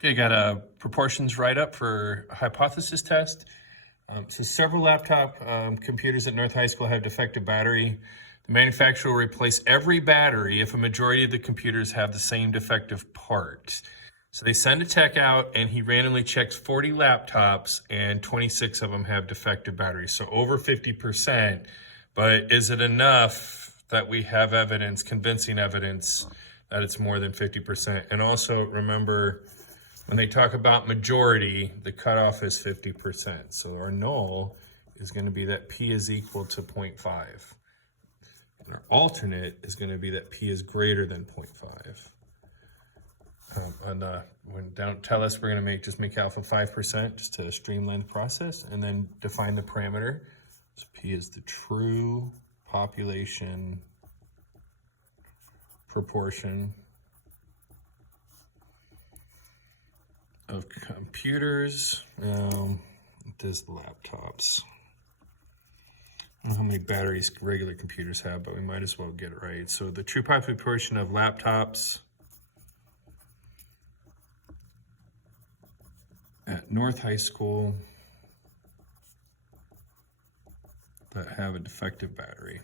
Okay, got a proportions write-up for a hypothesis test. So several laptop computers at North High School have defective battery. The manufacturer will replace every battery if a majority of the computers have the same defective part. So they send a tech out and he randomly checks 40 laptops and 26 of them have defective batteries. So over 50%, but is it enough that we have evidence, convincing evidence that it's more than 50%? And also remember, when they talk about majority, the cutoff is 50%. So our null is going to be that P is equal to 0.5. And our alternate is going to be that P is greater than 0.5. When don't tell us, we're going to just make alpha 5% just to streamline the process, and then define the parameter. So P is the true population proportion of computers, this laptops. I don't know how many batteries regular computers have, but we might as well get it right. So the true proportion of laptops at North High School that have a defective battery.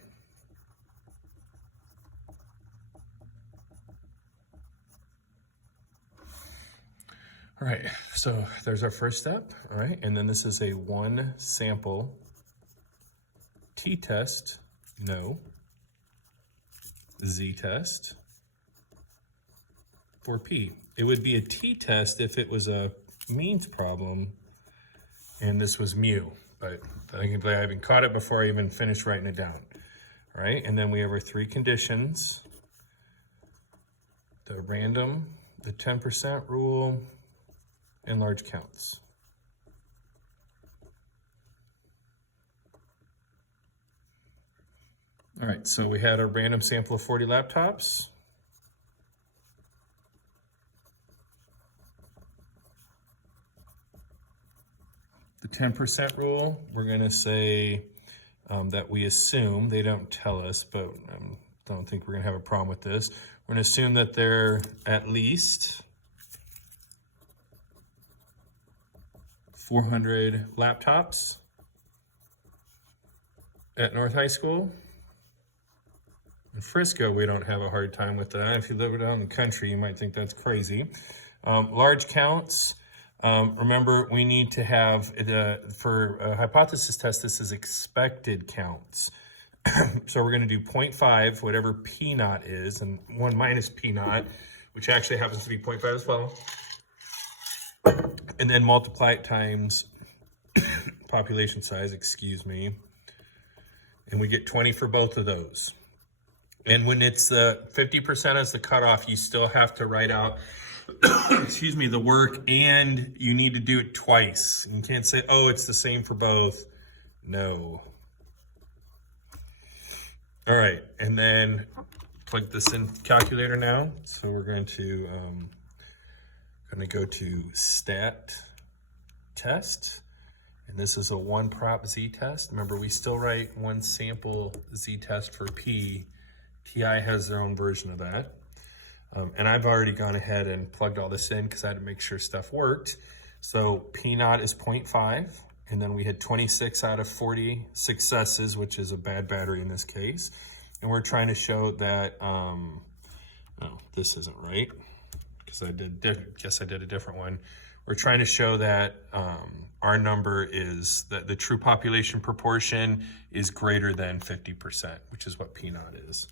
All right, so there's our first step, all right? And then this is a one sample t-test, no, z-test for p. It would be a t-test if it was a means problem and this was mu, but I haven't caught it before I even finished writing it down, all right? And then we have our three conditions, the random, the 10% rule, and large counts. All right, so we had a random sample of 40 laptops. The 10% rule, we're gonna say that we assume, they don't tell us, but I don't think we're gonna have a problem with this. We're gonna assume that they're at least 400 laptops at North High School. In Frisco, we don't have a hard time with that. If you live out in the country, you might think that's crazy. Large counts, remember we need to have, for a hypothesis test, this is expected counts. So we're gonna do 0.5, whatever P naught is, and 1 minus P naught, which actually happens to be 0.5 as well. And then multiply it times population size, excuse me. And we get 20 for both of those. And when it's 50% as the cutoff, you still have to write out, excuse me, the work, and you need to do it twice. You can't say, oh, it's the same for both. No. All right, and then plug this in calculator now. So we're going to go to stat test, and this is a one prop z test. Remember, we still write one sample z test for P. TI has their own version of that. And I've already gone ahead and plugged all this in because I had to make sure stuff worked. So P naught is 0.5, and then we had 26 out of 40 successes, which is a bad battery in this case. And we're trying to show that, oh, this isn't right, because I did a different one. We're trying to show that our number is that the true population proportion is greater than 50%, which is what P naught is.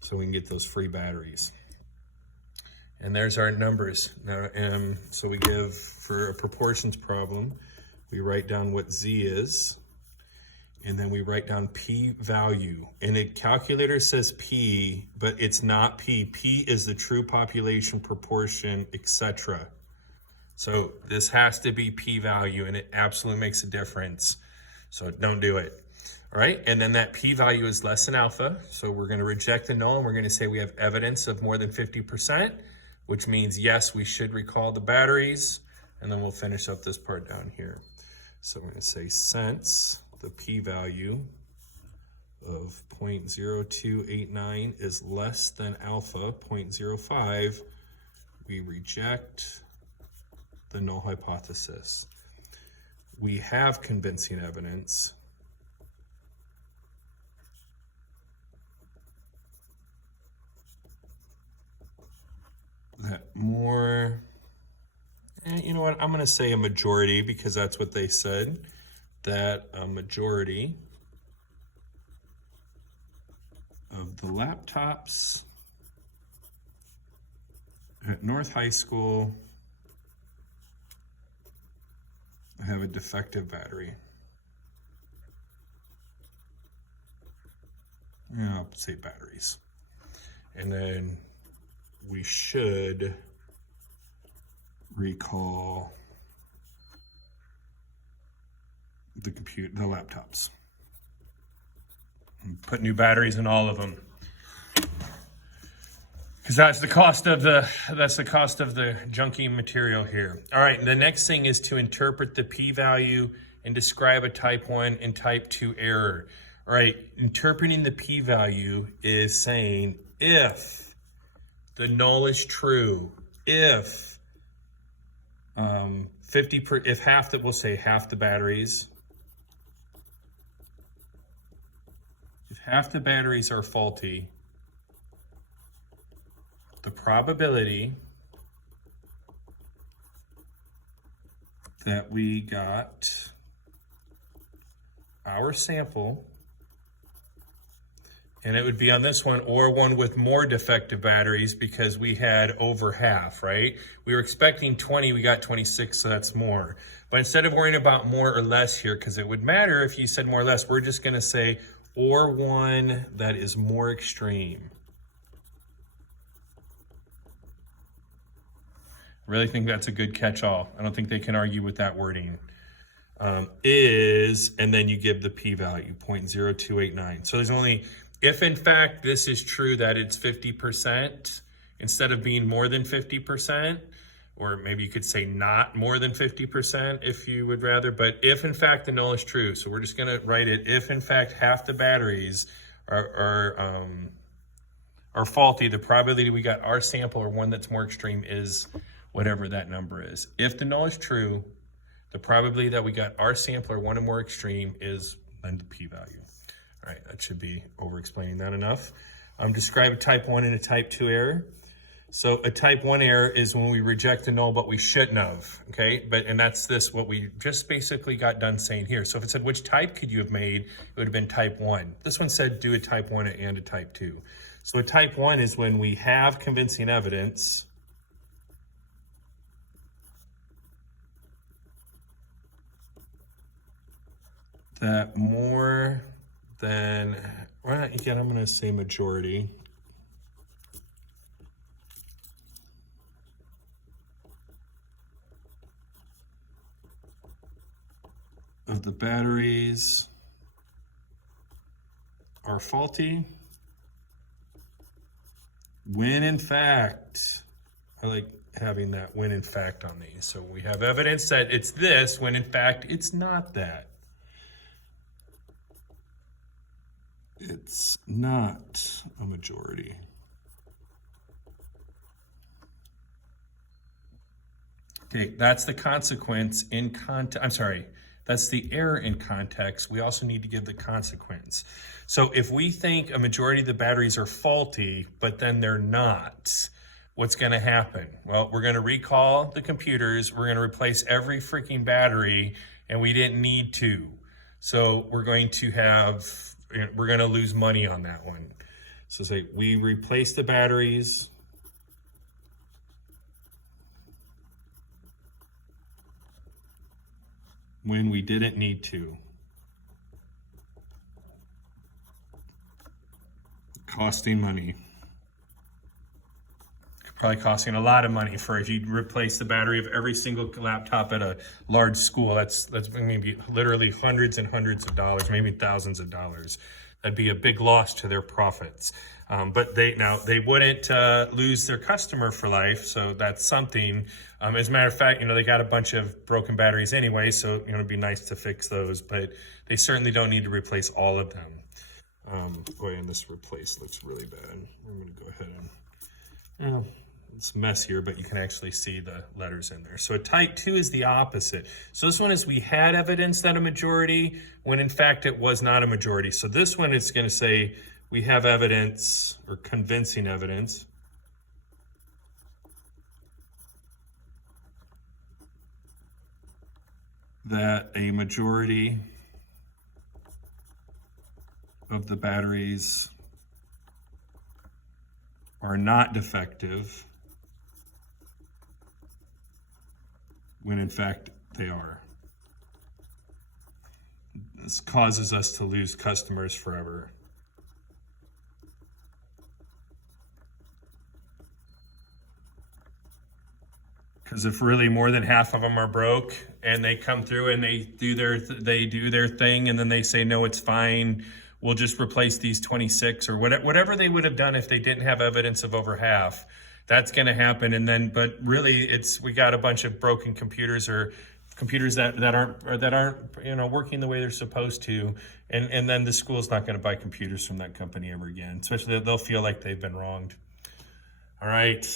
So we can get those free batteries. And there's our numbers. Now, so we give, for a proportions problem, we write down what Z is, and then we write down P value. And the calculator says P, but it's not P. P is the true population proportion, etc. So this has to be P value, and it absolutely makes a difference. So don't do it. All right, and then that P value is less than alpha. So we're gonna reject the null, and we're gonna say we have evidence of more than 50%, which means yes, we should recall the batteries, and then we'll finish up this part down here. So we're gonna say since the P value of 0.0289 is less than alpha 0.05, we reject the null hypothesis. We have convincing evidence that more, you know what, I'm going to say a majority, because that's what they said, that a majority of the laptops at North High School have a defective battery. Yeah, I'll say batteries. And then we should recall the laptops. And put new batteries in all of them. Because that's the cost of the junky material here. All right, the next thing is to interpret the p-value and describe a type 1 and type 2 error. All right, interpreting the p-value is saying if the null is true, if we'll say half the batteries, if half the batteries are faulty, the probability that we got our sample, and it would be on this one, or one with more defective batteries, because we had over half, right? We were expecting 20, we got 26, so that's more. But instead of worrying about more or less here, because it would matter if you said more or less, we're just gonna say, or one that is more extreme. I really think that's a good catch-all. I don't think they can argue with that wording. And then you give the p-value, 0.0289. So there's only, if in fact this is true that it's 50%, instead of being more than 50%, or maybe you could say not more than 50% if you would rather, but if in fact the null is true, so we're just gonna write it, if in fact half the batteries are faulty, the probability we got our sample or one that's more extreme is whatever that number is. If the null is true, the probability that we got our sample or one or more extreme is then the p-value. All right, that should be over-explaining that enough. Describe a type 1 and a type 2 error. So a type 1 error is when we reject the null, but we shouldn't have, okay? And that's this, what we just basically got done saying here. So if it said, which type could you have made? It would have been type 1. This one said, do a type 1 and a type 2. So a type 1 is when we have convincing evidence that more than, well, again, I'm going to say majority of the batteries are faulty when in fact, I like having that when in fact on these. So we have evidence that it's this when in fact it's not that. It's not a majority. Okay, that's the consequence in context. I'm sorry, that's the error in context. We also need to give the consequence. So if we think a majority of the batteries are faulty, but then they're not, what's gonna happen? Well, we're gonna recall the computers, we're gonna replace every freaking battery, and we didn't need to. So we're going to lose money on that one. So say we replace the batteries when we didn't need to. Costing money. Probably costing a lot of money for if you replace the battery of every single laptop at a large school. That's maybe literally hundreds and hundreds of dollars, maybe thousands of dollars. That'd be a big loss to their profits. But they wouldn't lose their customer for life, so that's something. As a matter of fact, they got a bunch of broken batteries anyway, so it'd be nice to fix those, but they certainly don't need to replace all of them. Boy, and this replace looks really bad. I'm gonna go ahead and, it's messier, but you can actually see the letters in there. So type 2 is the opposite. So this one is we had evidence that a majority, when in fact it was not a majority. So this one is going to say we have evidence, or convincing evidence, that a majority of the batteries are not defective when in fact they are. This causes us to lose customers forever. Because if really more than half of them are broke and they come through and they do their thing and then they say, no, it's fine, we'll just replace these 26 or whatever they would have done if they didn't have evidence of over half. That's going to happen. And then, but really, we got a bunch of broken computers or computers that aren't working the way they're supposed to. And then the school's not going to buy computers from that company ever again. Especially they'll feel like they've been wronged. All right.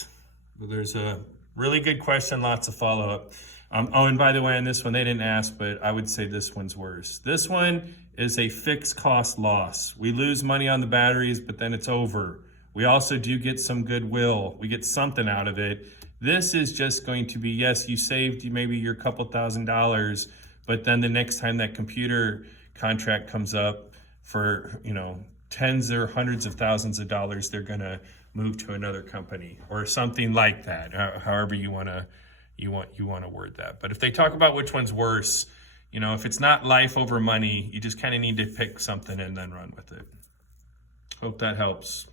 Well, there's a really good question. Lots of follow up. Oh, and by the way, on this one, they didn't ask, but I would say this one's worse. This one is a fixed cost loss. We lose money on the batteries, but then it's over. We also do get some goodwill. We get something out of it. This is just going to be, yes, you saved maybe your couple $1,000s, but then the next time that computer contract comes up for, tens or hundreds of thousands of dollars, they're going to move to another company or something like that. However you want to word that. But if they talk about which one's worse, if it's not life over money, you just kind of need to pick something and then run with it. Hope that helps.